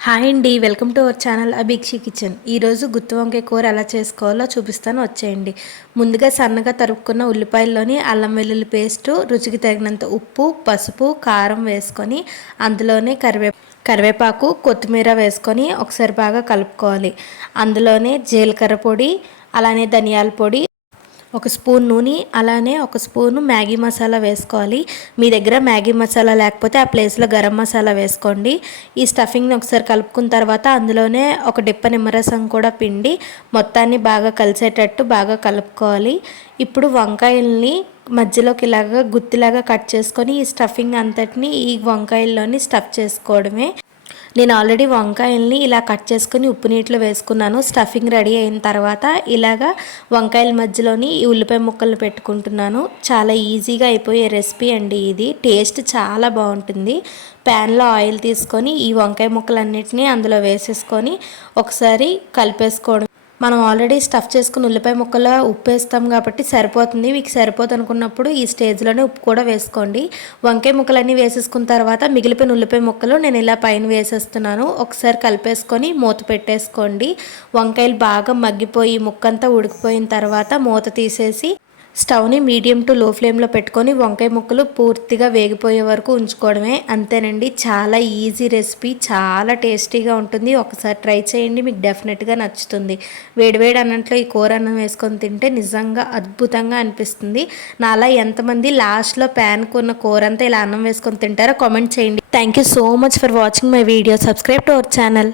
Hi అండి welcome to our channel Abhikshi kitchen. ఈరోజు గుత్తి వంకాయ కూర ఎలా చేసుకోవాలో చూపిస్తాను వచ్చేయండి. ముందుగా సన్నగా తరుపుకున్న ఉల్లిపాయల్లోని అల్లం వెల్లుల్లి పేస్టు రుచికి తగినంత ఉప్పు పసుపు కారం వేసుకొని అందులోనే కరివే కరివేపాకు కొత్తిమీర వేసుకొని ఒకసారి బాగా కలుపుకోవాలి. అందులోనే జీలకర్ర పొడి అలానే ధనియాల పొడి ఒక స్పూన్ నూనె అలానే ఒక స్పూను మ్యాగీ మసాలా వేసుకోవాలి. మీ దగ్గర మ్యాగీ మసాలా లేకపోతే ఆ ప్లేస్లో గరం మసాలా వేసుకోండి. ఈ స్టఫింగ్ని ఒకసారి కలుపుకున్న తర్వాత అందులోనే ఒక డిప్ప నిమ్మరసం కూడా పిండి మొత్తాన్ని బాగా కలిసేటట్టు బాగా కలుపుకోవాలి. ఇప్పుడు వంకాయల్ని మధ్యలోకి ఇలాగా గుత్తిలాగా కట్ చేసుకొని ఈ స్టఫింగ్ అంతటిని ఈ వంకాయల్లోని స్టఫ్ చేసుకోవడమే. నేను ఆల్రెడీ వంకాయల్ని ఇలా కట్ చేసుకుని ఉప్పు నీటిలో వేసుకున్నాను. స్టఫింగ్ రెడీ అయిన తర్వాత ఇలాగా వంకాయల మధ్యలోని ఈ ఉల్లిపాయ ముక్కలు పెట్టుకుంటున్నాను. చాలా ఈజీగా అయిపోయే రెసిపీ అండి ఇది. టేస్ట్ చాలా బాగుంటుంది. ప్యాన్లో ఆయిల్ తీసుకొని ఈ వంకాయ ముక్కలన్నిటినీ అందులో వేసేసుకొని ఒకసారి కలిపేసుకోవడం మనం ఆల్రెడీ స్టఫ్ చేసుకుని ఉల్లిపాయ ముక్కల ఉప్పు వేస్తాం కాబట్టి సరిపోతుంది. మీకు సరిపోదు అనుకున్నప్పుడు ఈ స్టేజ్లోనే ఉప్పు కూడా వేసుకోండి. వంకాయ ముక్కలన్నీ వేసేసుకున్న తర్వాత మిగిలిపోయిన ఉల్లిపాయ ముక్కలు నేను ఇలా పైన వేసేస్తున్నాను. ఒకసారి కలిపేసుకొని మూత పెట్టేసుకోండి. వంకాయలు బాగా మగ్గిపోయి ముక్కంతా ఉడికిపోయిన తర్వాత మూత తీసేసి స్టవ్ని మీడియం టు లో ఫ్లేమ్లో పెట్టుకొని వంకాయ ముక్కలు పూర్తిగా వేగిపోయే వరకు ఉంచుకోవడమే. అంతేనండి చాలా ఈజీ రెసిపీ చాలా టేస్టీగా ఉంటుంది. ఒకసారి ట్రై చేయండి మీకు డెఫినెట్గా నచ్చుతుంది. వేడివేడి అన్నట్లో ఈ కూర అన్నం వేసుకొని తింటే నిజంగా అద్భుతంగా అనిపిస్తుంది. నాలా ఎంతమంది లాస్ట్లో ప్యాన్ కూర అంతా ఇలా అన్నం వేసుకొని తింటారో కామెంట్ చేయండి. Thank you so much for watching my video. Subscribe to our channel.